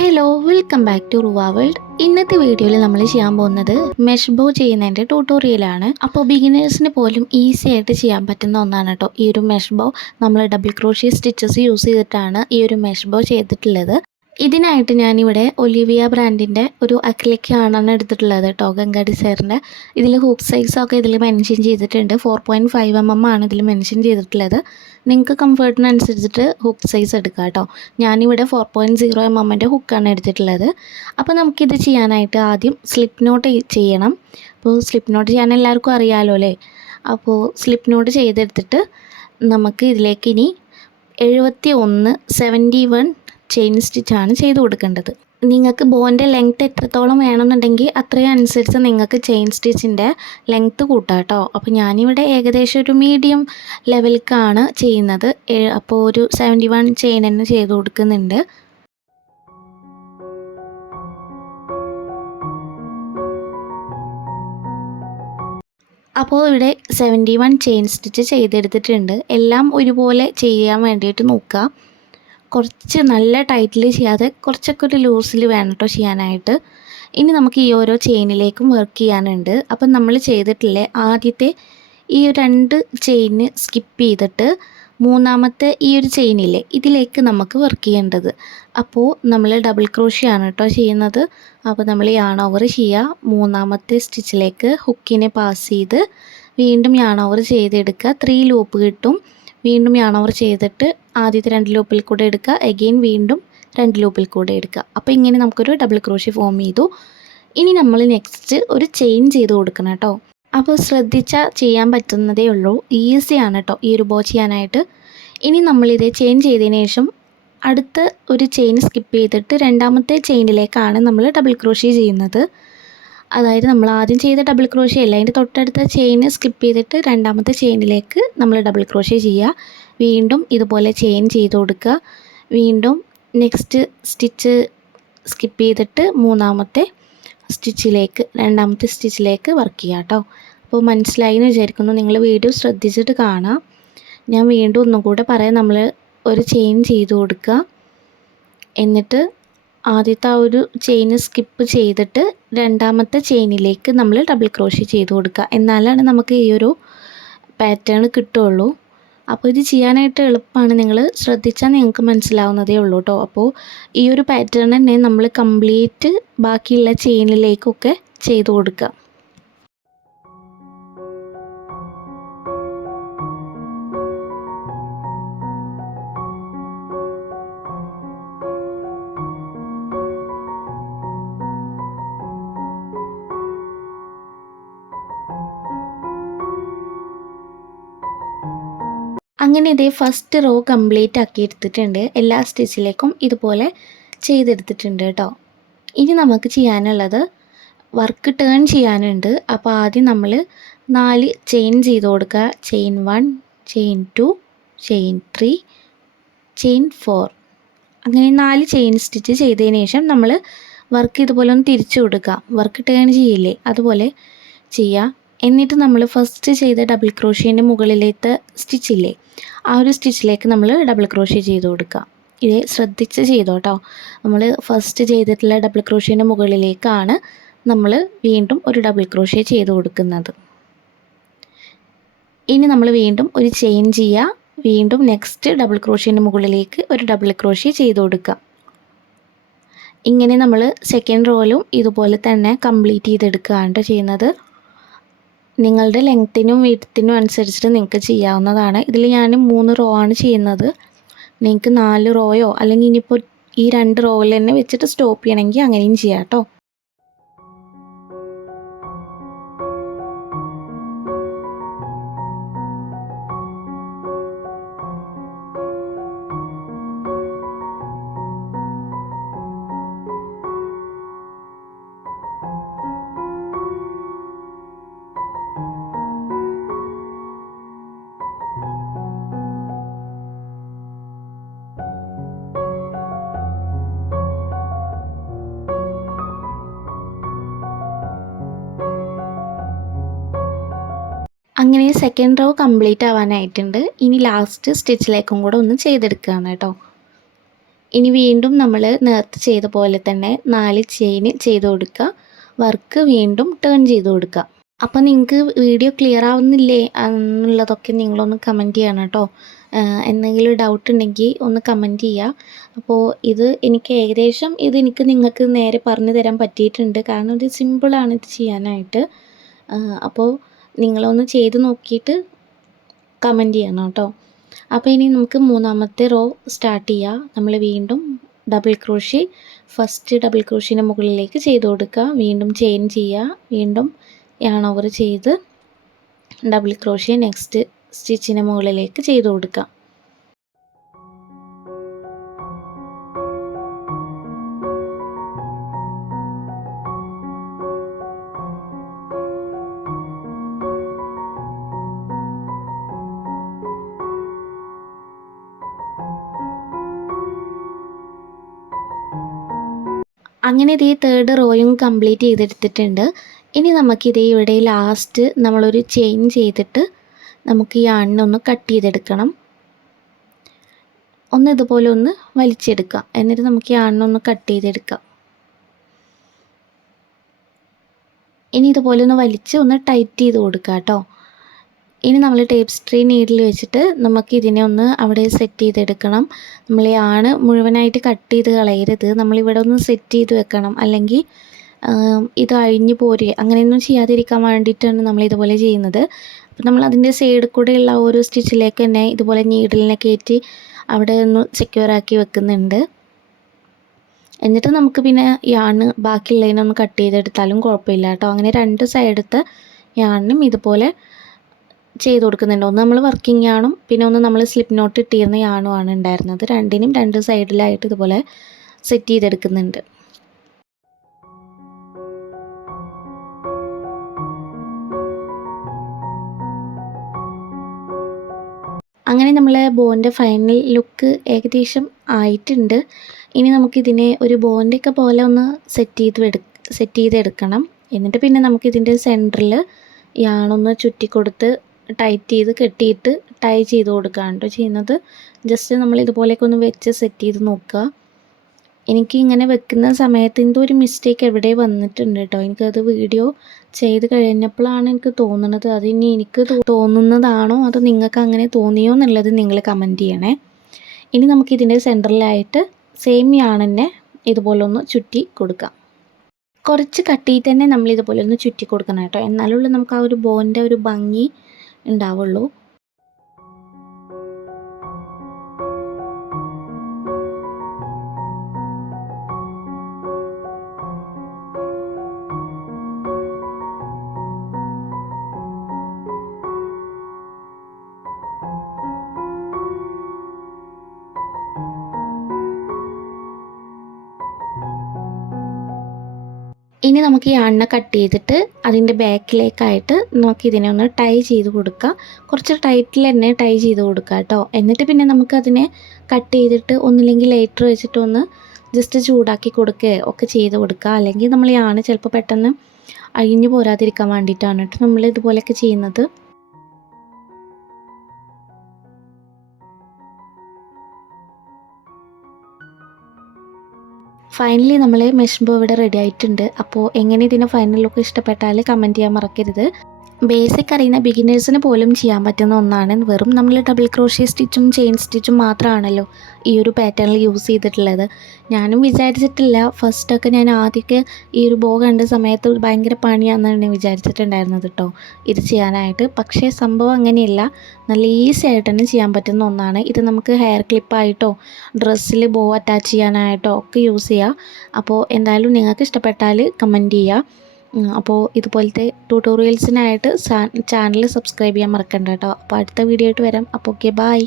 Hello welcome back to Ruva world. ഇന്നത്തെ വീഡിയോയിൽ നമ്മൾ ചെയ്യാൻ പോകുന്നത് മെഷ് ബോ ചെയ്യുന്നതിൻ്റെ ട്യൂട്ടോറിയലാണ്. അപ്പോൾ ബിഗിനേഴ്സിന് പോലും ഈസി ആയിട്ട് ചെയ്യാൻ പറ്റുന്ന ഒന്നാണ് കേട്ടോ ഈ ഒരു മെഷ് ബോ. നമ്മൾ ഡബിൾ ക്രോഷ്യ സ്റ്റിച്ചസ് യൂസ് ചെയ്തിട്ടാണ് ഈ ഒരു മെഷ് ബോ ചെയ്തിട്ടുള്ളത്. ഇതിനായിട്ട് ഞാനിവിടെ ഒലിവിയ ബ്രാൻഡിൻ്റെ ഒരു അക്രിലിക് ആണ് എടുത്തിട്ടുള്ളത് കേട്ടോ, ഗംഗ ഡിസൈറിൻ്റെ. ഇതിൽ ഹൂക്ക് സൈസൊക്കെ ഇതിൽ മെൻഷൻ ചെയ്തിട്ടുണ്ട്. 4.5 mm ആണ് ഇതിൽ മെൻഷൻ ചെയ്തിട്ടുള്ളത്. നിങ്ങൾക്ക് കംഫർട്ടിനനുസരിച്ചിട്ട് ഹുക്ക് സൈസ് എടുക്കുക കേട്ടോ. ഞാനിവിടെ 4.0 mm ഹുക്കാണ് എടുത്തിട്ടുള്ളത്. അപ്പോൾ നമുക്കിത് ചെയ്യാനായിട്ട് ആദ്യം സ്ലിപ്പ് നോട്ട് ചെയ്യണം. അപ്പോൾ സ്ലിപ്പ് നോട്ട് ചെയ്യാൻ എല്ലാവർക്കും അറിയാമല്ലോ അല്ലേ. അപ്പോൾ സ്ലിപ്പ് നോട്ട് ചെയ്തെടുത്തിട്ട് നമുക്ക് ഇതിലേക്ക് ഇനി 71 ചെയിൻ സ്റ്റിച്ചാണ് ചെയ്ത് കൊടുക്കേണ്ടത്. നിങ്ങൾക്ക് ബോൻ്റെ ലെങ്ത്ത് എത്രത്തോളം വേണമെന്നുണ്ടെങ്കിൽ അത്രയും അനുസരിച്ച് നിങ്ങൾക്ക് ചെയിൻ സ്റ്റിച്ചിൻ്റെ ലെങ്ത്ത് കൂട്ടാം കേട്ടോ. അപ്പോൾ ഞാനിവിടെ ഏകദേശം ഒരു മീഡിയം ലെവലിലേക്കാണ് ചെയ്യുന്നത്. അപ്പോൾ ഒരു 71 ചെയിൻ തന്നെ ചെയ്ത് കൊടുക്കുന്നുണ്ട്. അപ്പോൾ ഇവിടെ 71 ചെയിൻ സ്റ്റിച്ച് ചെയ്തെടുത്തിട്ടുണ്ട്. എല്ലാം ഒരുപോലെ ചെയ്യാൻ വേണ്ടിയിട്ട് നോക്കുക. കുറച്ച് നല്ല ടൈറ്റിൽ ചെയ്യാതെ കുറച്ചൊക്കെ ഒരു ലൂസിൽ വേണം കേട്ടോ ചെയ്യാനായിട്ട്. ഇനി നമുക്ക് ഈ ഓരോ ചെയിനിലേക്കും വർക്ക് ചെയ്യാനുണ്ട്. അപ്പം നമ്മൾ ചെയ്തിട്ടില്ലേ ആദ്യത്തെ ഈ 2 ചെയിന് സ്കിപ്പ് ചെയ്തിട്ട് മൂന്നാമത്തെ ഈ ഒരു ചെയിനില്ലേ ഇതിലേക്ക് നമുക്ക് വർക്ക് ചെയ്യേണ്ടത്. അപ്പോൾ നമ്മൾ ഡബിൾ ക്രോഷ്യ ആണ് കേട്ടോ ചെയ്യുന്നത്. അപ്പോൾ നമ്മൾ യാൺ ഓവർ ചെയ്യുക, മൂന്നാമത്തെ സ്റ്റിച്ചിലേക്ക് ഹുക്കിനെ പാസ് ചെയ്ത് വീണ്ടും യാൺ ഓവർ ചെയ്തെടുക്കുക. 3 ലൂപ്പ് കിട്ടും. വീണ്ടും യാൺ ഓവർ ചെയ്തിട്ട് ആദ്യത്തെ 2 ലൂപ്പിൽ കൂടെ എടുക്കുക, അഗെയിൻ വീണ്ടും 2 ലൂപ്പിൽ കൂടെ എടുക്കുക. അപ്പോൾ ഇങ്ങനെ നമുക്കൊരു ഡബിൾ ക്രോഷ്യ ഫോം ചെയ്തു. ഇനി നമ്മൾ നെക്സ്റ്റ് ഒരു ചെയിൻ ചെയ്ത് കൊടുക്കണം കേട്ടോ. അപ്പോൾ ശ്രദ്ധിച്ചാൽ ചെയ്യാൻ പറ്റുന്നതേ ഉള്ളൂ, ഈസിയാണ് കേട്ടോ ഈ ഒരു ബോ ചെയ്യാനായിട്ട്. ഇനി നമ്മളിത് ചെയിൻ ചെയ്തതിന് ശേഷം അടുത്ത ഒരു ചെയിൻ സ്കിപ്പ് ചെയ്തിട്ട് രണ്ടാമത്തെ ചെയിനിലേക്കാണ് നമ്മൾ ഡബിൾ ക്രോഷ്യ ചെയ്യുന്നത്. അതായത് നമ്മൾ ആദ്യം ചെയ്ത ഡബിൾ ക്രോഷ്യ അല്ല, അതിൻ്റെ തൊട്ടടുത്ത ചെയിൻ സ്കിപ്പ് ചെയ്തിട്ട് രണ്ടാമത്തെ ചെയിനിലേക്ക് നമ്മൾ ഡബിൾ ക്രോഷ്യ ചെയ്യുക. വീണ്ടും ഇതുപോലെ ചെയിൻ ചെയ്ത് കൊടുക്കുക. വീണ്ടും നെക്സ്റ്റ് സ്റ്റിച്ച് സ്കിപ്പ് ചെയ്തിട്ട് മൂന്നാമത്തെ സ്റ്റിച്ചിലേക്ക് രണ്ടാമത്തെ സ്റ്റിച്ചിലേക്ക് വർക്ക് ചെയ്യുക കേട്ടോ. അപ്പോൾ മനസ്സിലായി എന്ന് വിചാരിക്കുന്നു. നിങ്ങൾ വീഡിയോ ശ്രദ്ധിച്ചിട്ട് കാണാം. ഞാൻ വീണ്ടും ഒന്നും കൂടെ പറയാം. നമ്മൾ ഒരു ചെയിൻ ചെയ്ത് കൊടുക്കുക, എന്നിട്ട് ആദ്യത്തെ ആ ഒരു ചെയിൻ സ്കിപ്പ് ചെയ്തിട്ട് രണ്ടാമത്തെ ചെയിനിലേക്ക് നമ്മൾ ഡബിൾ ക്രോഷ്യ ചെയ്ത് കൊടുക്കുക. എന്നാലാണ് നമുക്ക് ഈ ഒരു പാറ്റേൺ കിട്ടുകയുള്ളൂ. അപ്പോൾ ഇത് ചെയ്യാനായിട്ട് എളുപ്പമാണ്, നിങ്ങൾ ശ്രദ്ധിച്ചാൽ നിങ്ങൾക്ക് മനസ്സിലാവുന്നതേ ഉള്ളൂ കേട്ടോ. അപ്പോൾ ഈ ഒരു പാറ്റേൺ തന്നെ നമ്മൾ കംപ്ലീറ്റ് ബാക്കിയുള്ള ചെയിനിലേക്കൊക്കെ ചെയ്ത് കൊടുക്കുക. അങ്ങനെ ഇതേ ഫസ്റ്റ് റോ കംപ്ലീറ്റ് ആക്കി എടുത്തിട്ടുണ്ട്. എല്ലാ സ്റ്റിച്ചിലേക്കും ഇതുപോലെ ചെയ്തെടുത്തിട്ടുണ്ട് കേട്ടോ. ഇനി നമുക്ക് ചെയ്യാനുള്ളത് വർക്ക് ടേൺ ചെയ്യാനുണ്ട്. അപ്പോൾ ആദ്യം നമ്മൾ 4 ചെയിൻ ചെയ്ത് കൊടുക്കുക. ചെയിൻ 1, ചെയിൻ 2, ചെയിൻ 3, ചെയിൻ 4, അങ്ങനെ 4 ചെയിൻ സ്റ്റിച്ച് ചെയ്തതിന് ശേഷം നമ്മൾ വർക്ക് ഇതുപോലെ ഒന്ന് തിരിച്ചു കൊടുക്കുക. വർക്ക് ടേൺ ചെയ്യില്ലേ അതുപോലെ ചെയ്യുക. എന്നിട്ട് നമ്മൾ ഫസ്റ്റ് ചെയ്ത ഡബിൾ ക്രോഷ്യേൻ്റെ മുകളിലത്തെ സ്റ്റിച്ചില്ലേ ആ ഒരു സ്റ്റിച്ചിലേക്ക് നമ്മൾ ഡബിൾ ക്രോഷ്യ ചെയ്ത് കൊടുക്കുക. ഇത് ശ്രദ്ധിച്ച് ചെയ്തോ കേട്ടോ. നമ്മൾ ഫസ്റ്റ് ചെയ്തിട്ടുള്ള ഡബിൾ ക്രോഷ്യേൻ്റെ മുകളിലേക്കാണ് നമ്മൾ വീണ്ടും ഒരു ഡബിൾ ക്രോഷ്യ ചെയ്ത് കൊടുക്കുന്നത്. ഇനി നമ്മൾ വീണ്ടും ഒരു ചെയിൻ ചെയ്യുക. വീണ്ടും നെക്സ്റ്റ് ഡബിൾ ക്രോഷ്യേൻ്റെ മുകളിലേക്ക് ഒരു ഡബിൾ ക്രോഷ്യ ചെയ്ത് കൊടുക്കുക. ഇങ്ങനെ നമ്മൾ സെക്കൻഡ് റോയിലും ഇതുപോലെ തന്നെ കംപ്ലീറ്റ് ചെയ്തെടുക്കുകയാണ് ചെയ്യുന്നത്. നിങ്ങളുടെ ലെങ്ത്തിനും വിഡ്ത്തിനും അനുസരിച്ചിട്ട് നിങ്ങൾക്ക് ചെയ്യാവുന്നതാണ്. ഇതിൽ ഞാൻ 3 റോ ആണ് ചെയ്യുന്നത്. നിങ്ങൾക്ക് 4 റോയോ അല്ലെങ്കിൽ ഇനിയിപ്പോൾ ഈ 2 റോയിൽ തന്നെ വെച്ചിട്ട് സ്റ്റോപ്പ് ചെയ്യണമെങ്കിൽ അങ്ങനെയും ചെയ്യാം കേട്ടോ. അങ്ങനെ സെക്കൻഡ് റോ കംപ്ലീറ്റ് ആവാനായിട്ടുണ്ട്. ഇനി ലാസ്റ്റ് സ്റ്റിച്ചിലേക്കും കൂടെ ഒന്ന് ചെയ്തെടുക്കുകയാണ് കേട്ടോ. ഇനി വീണ്ടും നമ്മൾ നേരത്തെ ചെയ്ത പോലെ തന്നെ 4 ചെയിൻ ചെയ്ത് കൊടുക്കുക. വർക്ക് വീണ്ടും ടേൺ ചെയ്ത് കൊടുക്കുക. അപ്പോൾ നിങ്ങൾക്ക് വീഡിയോ ക്ലിയർ ആവുന്നില്ലേ എന്നുള്ളതൊക്കെ നിങ്ങളൊന്ന് കമൻറ്റ് ചെയ്യണം കേട്ടോ. എന്തെങ്കിലും ഡൗട്ട് ഉണ്ടെങ്കിൽ ഒന്ന് കമൻറ്റ് ചെയ്യുക. അപ്പോൾ എനിക്ക് ഏകദേശം നിങ്ങൾക്ക് നേരെ പറഞ്ഞു തരാൻ പറ്റിയിട്ടുണ്ട്. കാരണം ഇത് സിമ്പിളാണ് ഇത് ചെയ്യാനായിട്ട്. അപ്പോൾ നിങ്ങളൊന്ന് ചെയ്ത് നോക്കിയിട്ട് കമൻറ്റ് ചെയ്യണം കേട്ടോ. അപ്പോൾ ഇനി നമുക്ക് മൂന്നാമത്തെ റോ സ്റ്റാർട്ട് ചെയ്യുക. നമ്മൾ വീണ്ടും ഡബിൾ ക്രോഷ്യ ഫസ്റ്റ് ഡബിൾ ക്രോഷ്യൻ്റെ മുകളിലേക്ക് ചെയ്ത് കൊടുക്കുക. വീണ്ടും ചെയിൻ ചെയ്യുക. വീണ്ടും യാൺ ഓവർ ചെയ്ത് ഡബിൾ ക്രോഷ്യ നെക്സ്റ്റ് സ്റ്റിച്ചിന് മുകളിലേക്ക് ചെയ്ത് കൊടുക്കുക. അങ്ങനെ ഇതേ തേർഡ് റോയും കംപ്ലീറ്റ് ചെയ്തെടുത്തിട്ടുണ്ട്. ഇനി നമുക്കിതേ ഇവിടെ ലാസ്റ്റ് നമ്മളൊരു ചെയിൻ ചെയ്തിട്ട് നമുക്ക് ഈ യാണിനൊന്ന് കട്ട് ചെയ്തെടുക്കണം. ഇതുപോലെ ഒന്ന് വലിച്ചെടുക്കാം. എന്നിട്ട് നമുക്ക് ഈ യാണിനൊന്ന് കട്ട് ചെയ്തെടുക്കാം. ഇനി ഇതുപോലെ ഒന്ന് വലിച്ച് ഒന്ന് ടൈറ്റ് ചെയ്ത് കൊടുക്കുക കേട്ടോ. ഇനി നമ്മൾ ടേപ്സ്ട്രി നീഡിൽ വെച്ചിട്ട് നമുക്ക് ഇതിനെ ഒന്ന് അവിടെ സെറ്റ് ചെയ്തെടുക്കണം. നമ്മൾ ഈ യാണ് മുഴുവനായിട്ട് കട്ട് ചെയ്ത് കളയരുത്. നമ്മളിവിടെ ഒന്ന് സെറ്റ് ചെയ്ത് വെക്കണം. അല്ലെങ്കിൽ ഇത് അഴിഞ്ഞു പോരുക അങ്ങനെയൊന്നും ചെയ്യാതിരിക്കാൻ വേണ്ടിയിട്ടാണ് നമ്മൾ ഇതുപോലെ ചെയ്യുന്നത്. അപ്പോൾ നമ്മൾ അതിൻ്റെ സൈഡിൽ കൂടെയുള്ള ഓരോ സ്റ്റിച്ചിലേക്ക് തന്നെ ഇതുപോലെ നീഡിലിനെ കയറ്റി അവിടെ ഒന്ന് സെക്യൂർ ആക്കി വെക്കുന്നുണ്ട്. എന്നിട്ട് നമുക്ക് പിന്നെ യാണ് ബാക്കിയുള്ളതിനൊന്ന് കട്ട് ചെയ്തെടുത്താലും കുഴപ്പമില്ല കേട്ടോ. അങ്ങനെ രണ്ട് സൈഡത്തെ യാണിനും ഇതുപോലെ ചെയ്ത് കൊടുക്കുന്നുണ്ട്. ഒന്ന് നമ്മൾ വർക്കിംഗ് യാണും പിന്നെ ഒന്ന് നമ്മൾ സ്ലിപ്പ് നോട്ട് ഇട്ടിരുന്ന യാണുമാണ് ഉണ്ടായിരുന്നത്. രണ്ടിനും രണ്ട് സൈഡിലായിട്ട് ഇതുപോലെ സെറ്റ് ചെയ്തെടുക്കുന്നുണ്ട്. അങ്ങനെ നമ്മൾ ബോൻ്റെ ഫൈനൽ ലുക്ക് ഏകദേശം ആയിട്ടുണ്ട്. ഇനി നമുക്കിതിനെ ഒരു ബോൻ്റെയൊക്കെ പോലെ ഒന്ന് സെറ്റ് ചെയ്തെടുക്കണം. എന്നിട്ട് പിന്നെ നമുക്കിതിൻ്റെ സെൻറ്ററിൽ യാണൊന്ന് ചുറ്റിക്കൊടുത്ത് ടൈറ്റ് ചെയ്ത് കെട്ടിയിട്ട് ടൈ ചെയ്ത് കൊടുക്കുകയാണ് കേട്ടോ ചെയ്യുന്നത്. ജസ്റ്റ് നമ്മൾ ഇതുപോലെയൊക്കെ ഒന്ന് വെച്ച് സെറ്റ് ചെയ്ത് നോക്കുക. എനിക്ക് ഇങ്ങനെ വെക്കുന്ന സമയത്ത് എന്തോ ഒരു മിസ്റ്റേക്ക് എവിടെ വന്നിട്ടുണ്ട് കേട്ടോ. എനിക്കത് വീഡിയോ ചെയ്ത് കഴിഞ്ഞപ്പോഴാണ് എനിക്ക് തോന്നുന്നത്. അതിനി എനിക്ക് തോന്നുന്നതാണോ അതോ നിങ്ങൾക്ക് അങ്ങനെ തോന്നിയോ എന്നുള്ളത് നിങ്ങൾ കമൻറ്റ് ചെയ്യണേ. ഇനി നമുക്കിതിൻ്റെ സെൻറ്ററിലായിട്ട് സെയിം യാണെന്നെ ഇതുപോലെ ഒന്ന് ചുറ്റി കൊടുക്കാം. കുറച്ച് കട്ടിയിട്ട് തന്നെ നമ്മളിതുപോലെ ഒന്ന് ചുറ്റി കൊടുക്കണം കേട്ടോ. എന്നാലുള്ള നമുക്ക് ആ ഒരു ബോൻ്റെ ഒരു ഭംഗി ഉണ്ടാവുള്ളൂ. ഇനി നമുക്ക് ഈ യാണിനെ കട്ട് ചെയ്തിട്ട് അതിൻ്റെ ബാക്കിലേക്കായിട്ട് നമുക്ക് ഇതിനെ ഒന്ന് ടൈ ചെയ്ത് കൊടുക്കുക. കുറച്ച് ടൈറ്റിൽ തന്നെ ടൈ ചെയ്ത് കൊടുക്കുക കേട്ടോ. എന്നിട്ട് പിന്നെ നമുക്കതിനെ കട്ട് ചെയ്തിട്ട് ഒന്നില്ലെങ്കിൽ ലൈറ്റർ വെച്ചിട്ട് ഒന്ന് ജസ്റ്റ് ചൂടാക്കി കൊടുക്കുകയോ ഒക്കെ ചെയ്ത് കൊടുക്കുക. അല്ലെങ്കിൽ നമ്മൾ യാണ് ചിലപ്പോൾ പെട്ടെന്ന് അഴിഞ്ഞു പോരാതിരിക്കാൻ വേണ്ടിയിട്ടാണ് കേട്ടോ നമ്മൾ ഇതുപോലെയൊക്കെ ചെയ്യുന്നത്. ഫൈനലി നമ്മൾ മെഷ് ബോ ഇവിടെ റെഡി ആയിട്ടുണ്ട്. അപ്പോൾ എങ്ങനെ ഇതിൻ്റെ ഫൈനൽ ലുക്ക് ഇഷ്ടപ്പെട്ടാൽ കമൻറ്റ് ചെയ്യാൻ മറക്കരുത്. ബേസിക് അറിയുന്ന ബിഗിനേഴ്സിന് പോലും ചെയ്യാൻ പറ്റുന്ന ഒന്നാണ്. വെറും നമ്മൾ ഡബിൾ ക്രോഷ്യ സ്റ്റിച്ചും ചെയിൻ സ്റ്റിച്ചും മാത്രമാണല്ലോ ഈ ഒരു പാറ്റേണിൽ യൂസ് ചെയ്തിട്ടുള്ളത്. ഞാനും വിചാരിച്ചിട്ടില്ല. ഫസ്റ്റൊക്കെ ഞാൻ ആദ്യമൊക്കെ ഈ ഒരു ബോ കണ്ട സമയത്ത് ഭയങ്കര പണിയാണെന്നാണ് വിചാരിച്ചിട്ടുണ്ടായിരുന്നത് കേട്ടോ ഇത് ചെയ്യാനായിട്ട്. പക്ഷേ സംഭവം അങ്ങനെയല്ല. നല്ല ഈസി ആയിട്ട് തന്നെ ചെയ്യാൻ പറ്റുന്ന ഒന്നാണ്. ഇത് നമുക്ക് ഹെയർ ക്ലിപ്പായിട്ടോ ഡ്രസ്സിൽ ബോ അറ്റാച്ച് ചെയ്യാനായിട്ടോ ഒക്കെ യൂസ് ചെയ്യാം. അപ്പോൾ എന്തായാലും നിങ്ങൾക്ക് ഇഷ്ടപ്പെട്ടാൽ കമൻറ്റ് ചെയ്യുക. അപ്പോൾ ഇതുപോലത്തെ ട്യൂട്ടോറിയൽസിനായിട്ട് ചാനൽ സബ്സ്ക്രൈബ് ചെയ്യാൻ മറക്കണ്ട കേട്ടോ. അപ്പോൾ അടുത്ത വീഡിയോ ആയിട്ട് വരാം. അപ്പോൾ ഓക്കെ, ബൈ.